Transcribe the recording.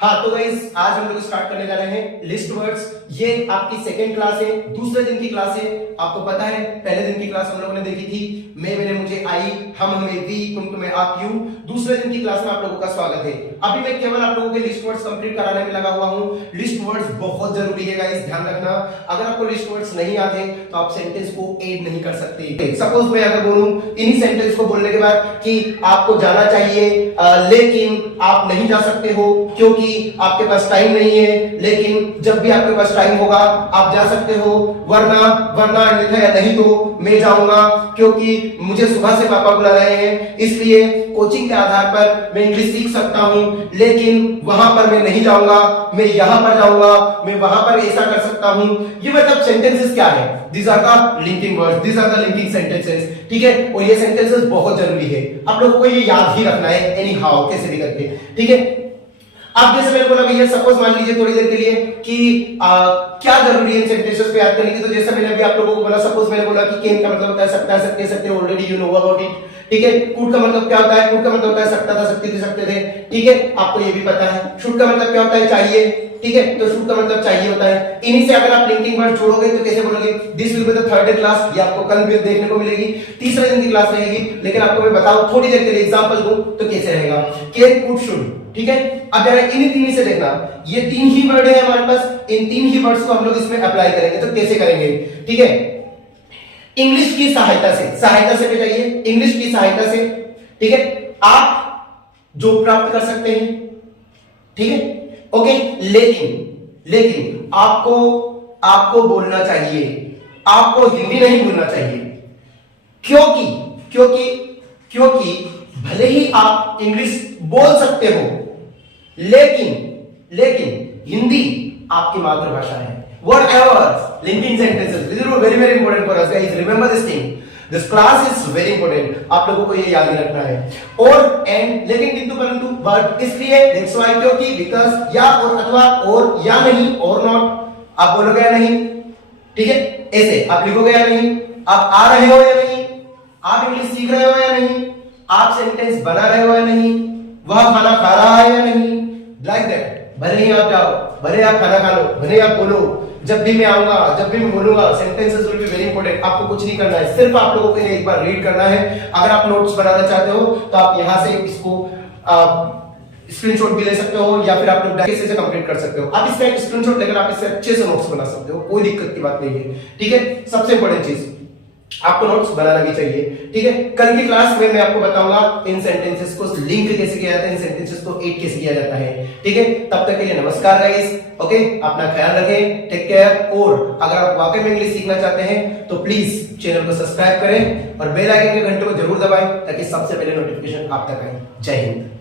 हाँ तो गाइस आज हम लोग स्टार्ट करने जा रहे हैं लिस्ट वर्ड्स। ये आपकी सेकंड क्लास है, दूसरे दिन की क्लास है। आपको पता है पहले दिन की क्लास हम लोगों ने देखी थी मैं मैंने मुझे आई, हम हमें वी, तुम तुम्हें आप यू। दूसरे दिन की क्लास में आप लोगों का स्वागत है। अभी मैं केवल आप लोगों के लिस्ट वर्ड्स कंप्लीट कराने में लगा हुआ हूँ। लिस्ट वर्ड्स बहुत जरूरी है गाइस, ध्यान रखना। अगर आपको लिस्ट वर्ड्स नहीं आते तो आप सेंटेंस को ऐड नहीं कर सकते। सपोज मैं अगर बोलूं इन्हीं सेंटेंस को बोलने के बाद कि आपको जाना चाहिए लेकिन आप नहीं जा सकते हो क्योंकि आपके पास टाइम नहीं है, लेकिन जब भी आपके पास टाइम होगा आप जा सकते हो, वरना अन्यथा या नहीं तो मैं जाऊंगा क्योंकि मुझे सुबह से पापा बुला रहे हैं, इसलिए कोचिंग के आधार पर मैं इंग्लिश सीख सकता हूं, लेकिन वहां पर मैं नहीं जाऊंगा, मैं यहां पर जाऊंगा, मैं वहां पर ऐसा कर सकता हूं। ये मतलब सेंटेंसेस क्या है? These are the linking words, these are the linking sentences। ठीक है, और ये सेंटेंसेस बहुत जरूरी है, आप लोगों को ये याद ही रखना है एनी हाउ, कैसे भी करके। ठीक है, आप जैसे मैंने बोला भैया सपोज मान लीजिए थोड़ी देर के लिए कि क्या जरूरी है सेंटेंसेस को याद करने की, तो जैसे मैंने अभी आप लोगों को बोला, सपोज मैंने बोला कि कैन का मतलब होता है सकता है, सकते सकते, already you know about it. ठीक है, कुड का मतलब क्या होता है? कुड का मतलब होता है सकता था, सकते थे, सकते थे। ठीक है, आपको ये भी पता है। शुड का मतलब क्या होता है? चाहिए। ठीक है, तो शुड का मतलब चाहिए होता है। इन्हीं से अगर आप लिंकिंग वर्ड जोड़ोगे तो कैसे बोलोगे? This will be the third day class, ये आपको कल भी देखने को मिलेगी, तीसरे दिन की क्लास रहेगी। लेकिन आपको मैं बताऊं थोड़ी देर के लिए एग्जांपल दूं तो कैसे रहेगा। Can, could, should. ठीक है, अब जरा इन तीन से देखना, ये तीन ही वर्ड है हमारे पास, इन तीन ही वर्ड्स को हम लोग इसमें अप्लाई करेंगे। तो कैसे करेंगे? ठीक है, इंग्लिश की सहायता से बताइए, इंग्लिश की सहायता से। ठीक है, आप जो प्राप्त कर सकते हैं। ठीक है, ओके, लेकिन आपको बोलना चाहिए, आपको हिंदी नहीं बोलना चाहिए। क्योंकि भले ही आप इंग्लिश बोल सकते हो, लेकिन हिंदी आपकी मातृभाषा है। Whatever linking sentences, this is very very important for us guys. Remember this thing. This class is very important. आप लोगों को ये याद ही रखना है। और एंड, लेकिन, किंतु, परंतु, बट, इसलिए, that's why, क्योंकि, because, या और अथवा, और या नहीं, और नॉट। आप बोलोगे या नहीं? ठीक है, ऐसे आप लिखोगे या नहीं? आप आ रहे हो या नहीं? आप इंग्लिश सीख रहे हो या नहीं? आप सेंटेंस बना रहे हो या नहीं? वह खाना खा रहा है या नहीं? Like that. भले ही आप जाओ, भले आप खाना खा लो, भले आप बोलो जब भी मैं आऊंगा, जब भी मैं बोलूंगा, sentences will be very important. आपको कुछ नहीं करना है, सिर्फ आप लोगों के लिए एक बार रीड करना है। अगर आप नोट्स बनाना चाहते हो तो आप यहां से इसको स्क्रीनशॉट भी ले सकते हो, या फिर आप लोग डायरेक्ट से कंप्लीट कर सकते हो। आप इसका एक स्क्रीनशॉट लेकर आप इससे अच्छे से नोट्स बना सकते हो, कोई दिक्कत की बात नहीं है। ठीक है, सबसे इंपॉर्टेंट चीज आपको नोट्स बनाना भी चाहिए। ठीक है, कल की क्लास में मैं आपको बताऊंगा इन सेंटेंसेस को लिंक कैसे किया जाता है, इन सेंटेंसेस को ऐड कैसे किया जाता है। ठीक है, तब तक के लिए नमस्कार गाइस। ओके, अपना ख्याल रखें, टेक केयर। और अगर आप वाकई में इंग्लिश सीखना चाहते हैं तो प्लीज चैनल को सब्सक्राइब करें और बेल आइकन के घंटे को जरूर दबाएं ताकि सबसे पहले नोटिफिकेशन आप तक आए। जय हिंद।